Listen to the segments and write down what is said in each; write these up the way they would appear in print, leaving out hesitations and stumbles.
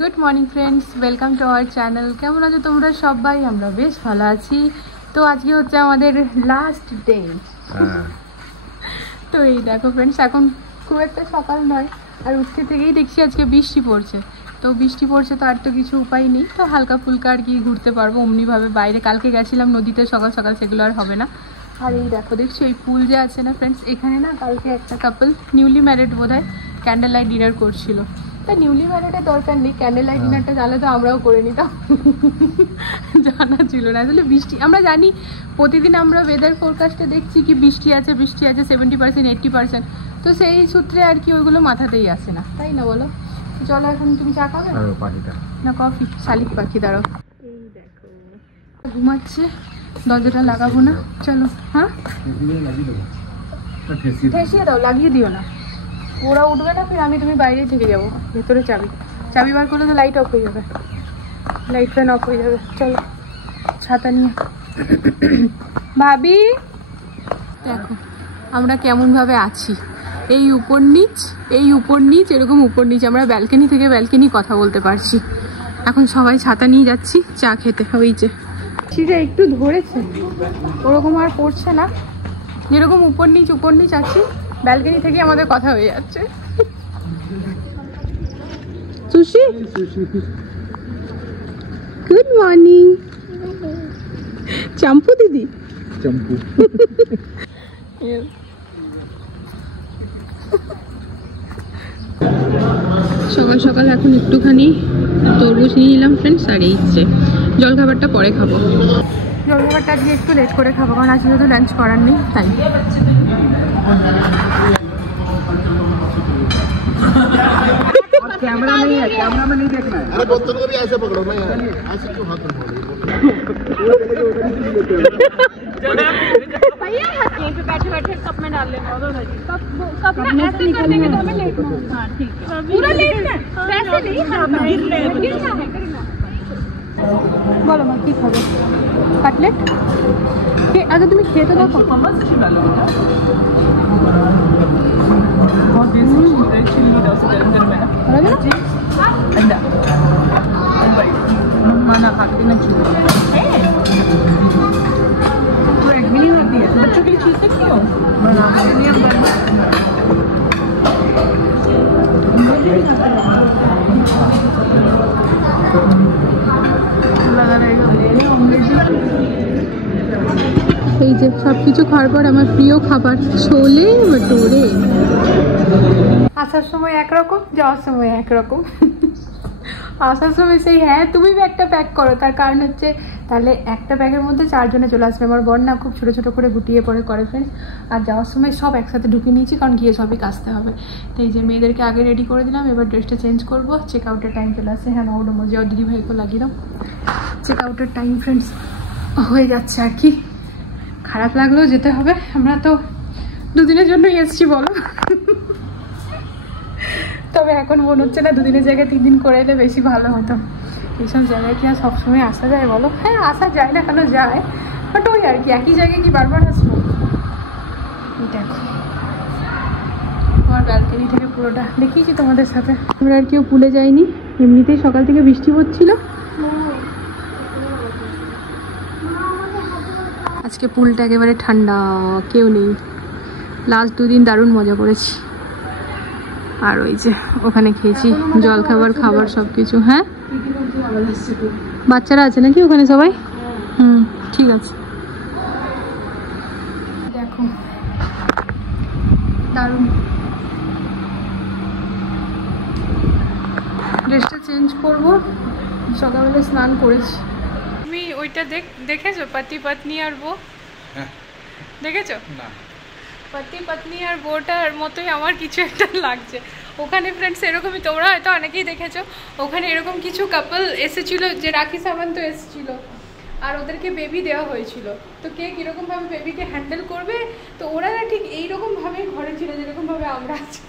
Good morning friends, welcome to our channel. কেমন আছো তোমরা সবাই? আমরা বেশ ভালো আছি। তো আজকে হচ্ছে আমাদের লাস্ট ডে। তো এই দেখো ফ্রেন্ডস, এখন খুব একটা সকাল নয়, আর উঠতে থেকেই দেখছি আজকে বৃষ্টি পড়ছে। তো বৃষ্টি পড়ছে তো আর তো কিছু উপায় নেই, তো হালকা ফুলকা আর কি ঘুরতে পারবো অমনিভাবে। বাইরে কালকে গেছিলাম নদীতে সকাল সকাল, সেগুলো আর হবে না। আর এই দেখো দেখছি ওই পুল যে আছে না ফ্রেন্ডস, এখানে না কালকে একটা কাপল নিউলি ম্যারিড বোধহয় ক্যান্ডেল লাইট ডিনার করছিল। তা নিউলি ম্যারিডের দরকার নেই, ক্যান্ডেল লাইট ডিনারটা জানলে তো আমরাও করে নিতাম, জানা ছিল না আসলে। বৃষ্টি আমরা জানি, প্রতিদিন আমরা ওয়েদার ফোরকাস্টে দেখছি কি বৃষ্টি আছে 70% 80%, তো সেই সূত্রে আর কি ওইগুলো মাথাতেই আসে না, তাই না বলো? চলো এখন তুমি চা খাবে না কফি? শালিক পাখি দাঁড়াও, এই দেখো ঘুমাচ্ছে, দরজাটা লাগাবো না, চলো। হ্যাঁ ঠেসিয়ে দাও, লাগিয়ে দিও না, ওরা উঠবে না, ফির তুমি বাইরেই থেকে যাবো। ভেতরে চাবি বার করলে তো লাইট অফ হয়ে যাবে, লাইট ফ্যান অফ হয়ে যাবে। চলো ছাতা নিয়ে ভাবি দেখো আমরা কেমনভাবে আছি, এই উপর নিচ এরকম উপর নিচ, আমরা ব্যালকনি থেকে ব্যালকনি কথা বলতে পারছি। এখন সবাই ছাতা নিয়ে যাচ্ছি চা খেতে। ওই যে সেটা একটু ধরেছে, ওরকম আর পড়ছে না, যেরকম উপর নিচ আছি, ব্যালকনি থেকে আমাদের কথা হয়ে যাচ্ছে। Sushi good morning. চাম্পু দিদি, চাম্পু সকাল সকাল এখন একটুখানি তরমুজ নিয়ে নিলাম ফ্রেন্ডস, আর এই যে জলখাবারটা পরে খাবো। জলখাবারটা আজকে একটু লেট করে খাবো, কারণ আজকে তো লাঞ্চ করার নেই, তাই। कैमरा नहीं है, कैमरा में नहीं देखना है। अरे बोतल को भी ऐसे पकड़ो ना यार, ऐसे क्यों हाथ में पकड़ो? भैया यहीं पे बैठे बैठे कप में डाल लेना, कप ना ऐसे कर देंगे तो हमें लेटना। हां ठीक है, पूरा लेटना वैसे नहीं, हां गिरना है। बोलो मत की खाओ कटलेट के, अगर तुम्हें खेते देखो मम्मा से शिमला लो बेटा, बहुत देसी है, चिली डोसा गरम गरम है ना, बराबर जी। अंडा माना खा के ना चिली तो एक भी नहीं होती है, बच्चों के लिए चीज सकती हो बना नहीं अंदर लगा रहेगा। এই যে সব কিছু খাওয়ার পর আমার প্রিয় খাবার ছোলে ভটুরে। আসার সময় একরকম, যাওয়ার সময় একরকম। আসার সময় সেই হ্যাঁ তুমি একটা প্যাক করো, তার কারণ হচ্ছে তাহলে একটা ব্যাগের মধ্যে 4 জনে চলে আসবে। আমার বর না খুব ছোটো ছোটো করে গুটিয়ে পরে করে ফ্রেন্ডস, আর যাওয়ার সময় সব একসাথে ঢুকে নিয়েছি, কারণ গিয়ে সবই কাচতে হবে। তো এই যে মেয়েদেরকে আগে রেডি করে দিলাম, এবার ড্রেসটা চেঞ্জ করবো, চেক আউটের টাইম চলে আসছে। হ্যাঁ ওটা মজা দিদি ভাইকে লাগিয়ে দাও, চেক আউটের টাইম ফ্রেন্ডস হয়ে যাচ্ছে আর কি। খারাপ লাগলেও যেতে হবে, আমরা তো দুদিনের জন্যই এসছি বলো। তবে এখন মনে হচ্ছে না, দুদিনের জায়গায় 3 দিন করে এলে বেশি ভালো হতো। এইসব জায়গায় কি আর সবসময় আসা যায় বলো? হ্যাঁ আসা যায় না কেন, যায়, বাট ওই আর কি একই জায়গায় কি বারবার আসবো? দেখো আমার ব্যালকনি থেকে পুরোটা দেখিয়েছি তোমাদের সাথে। আমরা আর কেউ পুলে যাইনি, এমনিতেই সকাল থেকে বৃষ্টি হচ্ছিল। আজকে পুলটা একেবারে ঠান্ডা, কেউ নেই। লাস্ট 2 দিন দারুণ মজা করেছি। আর ওই যে ওখানে খেয়েছি জলখাবার খাবার সব কিছু। হ্যাঁ বাচ্চারা আছে নাকি ওখানে সবাই? ঠিক আছে। দেখো দারুণ, ড্রেসটা চেঞ্জ করবো, সকালবেলা স্নান করেছি। তুমি ওইটা দেখেছো পতি পত্নী আর বউ? দেখেছো না? পতি পত্নী আর বউটার মতোই আমার কিছু একটা লাগছে ওখানে ফ্রেন্ডস। এরকমই তোমরা হয়তো অনেকেই দেখেছো, ওখানে এরকম কিছু কাপল এসেছিলো, যে রাখি সাবন্ত এসেছিল, আর ওদেরকে বেবি দেওয়া হয়েছিল। তো কে কীরকমভাবে বেবিকে হ্যান্ডেল করবে, তো ওরা না ঠিক এইরকমভাবেই ঘরে ছিল যেরকমভাবে আমরা আছি।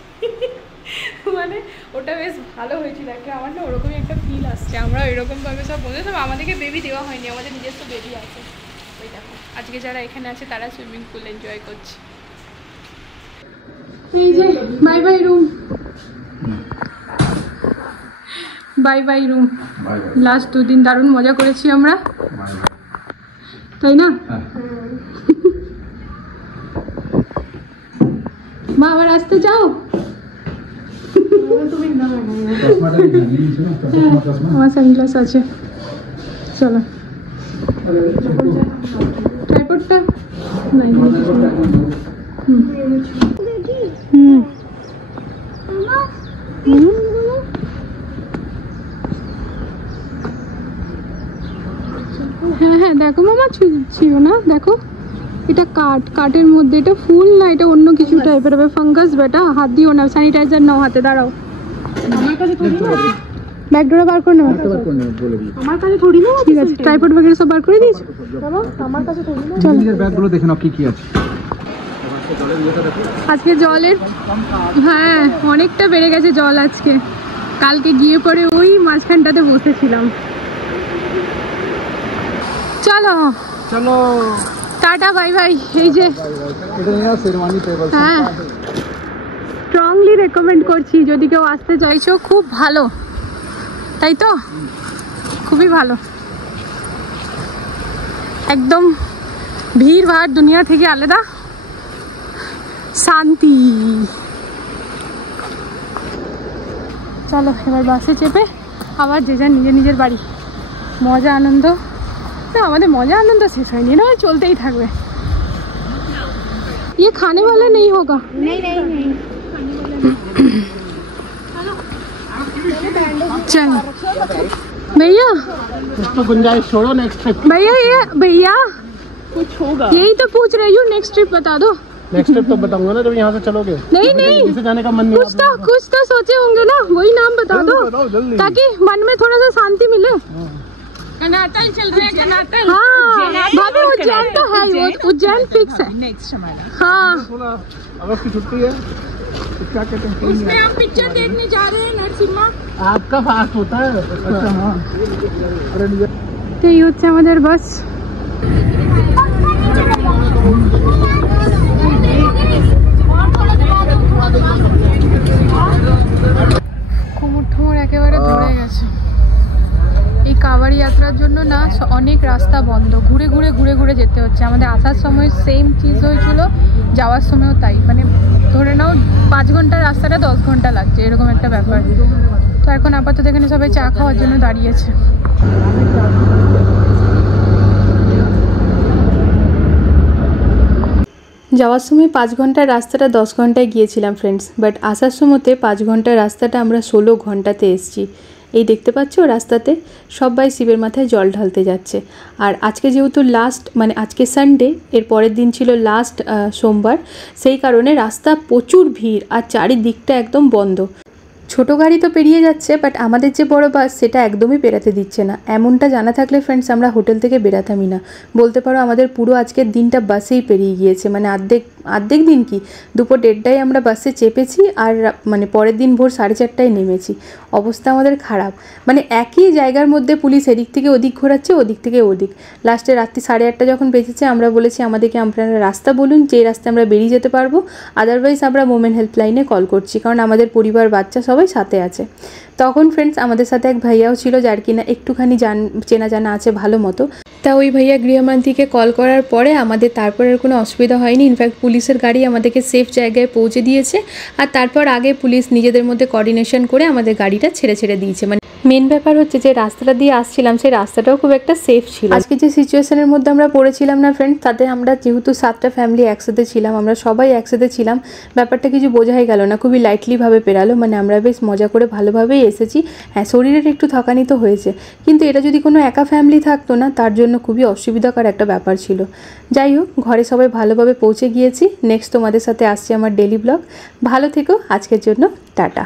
মানে ওটা বেশ ভালো হয়েছিল একটা, আমার না ওরকমই একটা ফিল আসছে। আমরা এরকমভাবে সব বলতে, সব আমাদেরকে বেবি দেওয়া হয়নি, আমাদের নিজস্ব বেবি আছে। ওই দেখো আজকে যারা এখানে আছে তারা সুইমিং পুল এনজয় করছে। এই যে bye bye room, bye bye room. Last 2 দিন দারুণ মজা করেছি আমরা, তাই না? মা আবার আসতে চাও? আমার সানগ্লাস আছে, চলো। ট্রাইপডটা নাই। হ্যাঁ হ্যাঁ দেখো মামা, ছিল না, দেখো এটা কাঠের মধ্যে, এটা ফুল না, এটা অন্য কিছু টাইপের হবে। ফাঙ্গাস বেটা, হাত দিও না, স্যানিটাইজার নাও হাতে। দাঁড়াও, আমার কাছে থোড়ি না, ব্যাগডোরা বার করে নাও। আমার কাছে থোড়ি না, ঠিক আছে। ট্রাইপড বগেরা সব বার করে দিয়েছি। চলো, আমার কাছে থোড়ি না। চলো নিজের ব্যাগগুলো দেখে নাও কি কি আছে। আজকে জলের, হ্যাঁ অনেকটা বেড়ে গেছে জল আজকে। কালকে গিয়ে পরে ওই মাঝখানটাতে বসেছিলাম। চলো চলো, টাটা বাই বাই। এই যে হ্যাঁ, স্ট্রংলি রেকমেন্ড করছি যদি কেউ আসতে চাইছো, খুব ভালো, তাই তো? খুবই ভালো, একদম ভিড় ভাড় দুনিয়া থেকে আলাদা, শান্তি। চলো এবার বাসে চেপে আবার যে যার নিজের নিজের বাড়ি। মজা আনন্দ না, আমাদের মজা আনন্দ শেষ হয়নি না, চলতেই থাকবে। ये खाने वाला नहीं होगा? नहीं नहीं नहीं। चलो भैया, इसको गुंजाइश छोड़ो, नेक्स्ट ट्रिप। भैया ये भैया कुछ होगा, यही तो पूछ रही हूँ, नेक्स्ट ट्रिप बता दो। नेक्स्ट ट्रिप तो बताऊंगा ना जब यहाँ से चलोगे। नहीं नहीं, जाने का मन नहीं, कुछ तो सोचे होंगे ना, वही नाम बता दो ताकि मन में थोड़ा सा शांति मिले। कनातल चल रहे हैं, कनातल। हाँ भाभी, उज्जैन तो है, वो उज्जैन फिक्स है नेक्स्ट हमारा। हाँ अगस्त की छुट्टी है, क्या कहते हैं उसमें हम पिक्चर देखने जा रहे हैं नरसिम्हा। आपका फास्ट होता है? अच्छा हाँ। तो ये হচ্ছে আমাদের বাস। কোমর ঠোমর একেবারে ধরে গেছে। এই কাভারি যাত্রার জন্য না অনেক রাস্তা বন্ধ, ঘুরে ঘুরে ঘুরে ঘুরে যেতে হচ্ছে। আমাদের আসার সময় সেম চিজ হয়েছিল, যাওয়ার সময়ও তাই। মানে ধরে নাও 5 ঘন্টার রাস্তাটা 10 ঘন্টা লাগছে, এরকম একটা ব্যাপার। তো এখন আপাতত এখানে সবাই চা খাওয়ার জন্য দাঁড়িয়েছে। যাওয়ার সময় 5 ঘন্টার রাস্তাটা 10 ঘন্টায় গিয়েছিলাম ফ্রেন্ডস, বাট আসার সময়তে 5 ঘন্টার রাস্তাটা আমরা 16 ঘন্টাতে এসেছি। এই দেখতে পাচ্ছ রাস্তাতে সবাই শিবের মাথায় জল ঢালতে যাচ্ছে। আর আজকে যেহেতু লাস্ট, মানে আজকে সানডে, এর পরের দিন ছিল লাস্ট সোমবার, সেই কারণে রাস্তা প্রচুর ভিড় আর চারিদিকটা একদম বন্ধ। ছোটো গাড়ি তো পেরিয়ে যাচ্ছে, বাট আমাদের যে বড় বাস সেটা একদমই বেরাতে দিচ্ছে না। এমনটা জানা থাকলে ফ্রেন্ডস আমরা হোটেল থেকে বেরাতামই না। বলতে পারো আমাদের পুরো আজকের দিনটা বাসেই পেরিয়ে গিয়েছে। মানে অর্ধেক দিন কি, দুপুর 1:30টায় আমরা বাসে চেপেছি আর মানে পরের দিন ভোর 4:30টায় নেমেছি। অবস্থা আমাদের খারাপ, মানে একই জায়গার মধ্যে পুলিশ এদিক থেকে ওদিক ঘোরাচ্ছে, ওদিক থেকে ওদিক। লাস্টে রাত্রি 8:30 যখন বেজেছে আমরা বলেছি আমাদেরকে আপনারা রাস্তা বলুন, যে রাস্তায় আমরা বেরিয়ে যেতে পারবো, আদারওয়াইজ আমরা মোমেন হেল্পলাইনে কল করছি, কারণ আমাদের পরিবার বাচ্চা সবাই সাথে আছে। তখন ফ্রেন্ডস আমাদের সাথে এক ভাইয়াও ছিল, যার কিনা একটুখানি চেনা জানা আছে ভালো মতো। তা ওই ভাইয়া গৃহমান্ত্রীকে কল করার পরে আমাদের তারপর আর কোনো অসুবিধা হয়নি। ইনফ্যাক্ট পুলিশের গাড়ি আমাদেরকে সেফ জায়গায় পৌঁছে দিয়েছে, আর তারপর আগে পুলিশ নিজেদের মধ্যে কোঅর্ডিনেশন করে আমাদের গাড়িটা ছেড়ে দিয়েছে। মানে মেন ব্যাপার হচ্ছে যে রাস্তাটা দিয়ে আসছিলাম সেই রাস্তাটাও খুব একটা সেফ ছিল। আজকে যে সিচুয়েশনের মধ্যে আমরা পড়েছিলাম না ফ্রেন্ডস, তাতে আমরা যেহেতু 7টা ফ্যামিলি একসাথে ছিলাম, আমরা সবাই একসাথে ছিলাম, ব্যাপারটা কিছু বোঝাই গেল না, খুবই লাইটলিভাবে পেরালো। মানে আমরা বেশ মজা করে ভালোভাবেই এসেছি। হ্যাঁ শরীরের একটু থকানি তো হয়েছে, কিন্তু এটা যদি কোনো একা ফ্যামিলি থাকতো না তার জন্য খুবই অসুবিধাকর একটা ব্যাপার ছিল। যাই হোক, ঘরে সবাই ভালোভাবে পৌঁছে গিয়েছি। নেক্সট তোমাদের সাথে আসছে আমার ডেলি ব্লগ। ভালো থেকো, আজকের জন্য টাটা।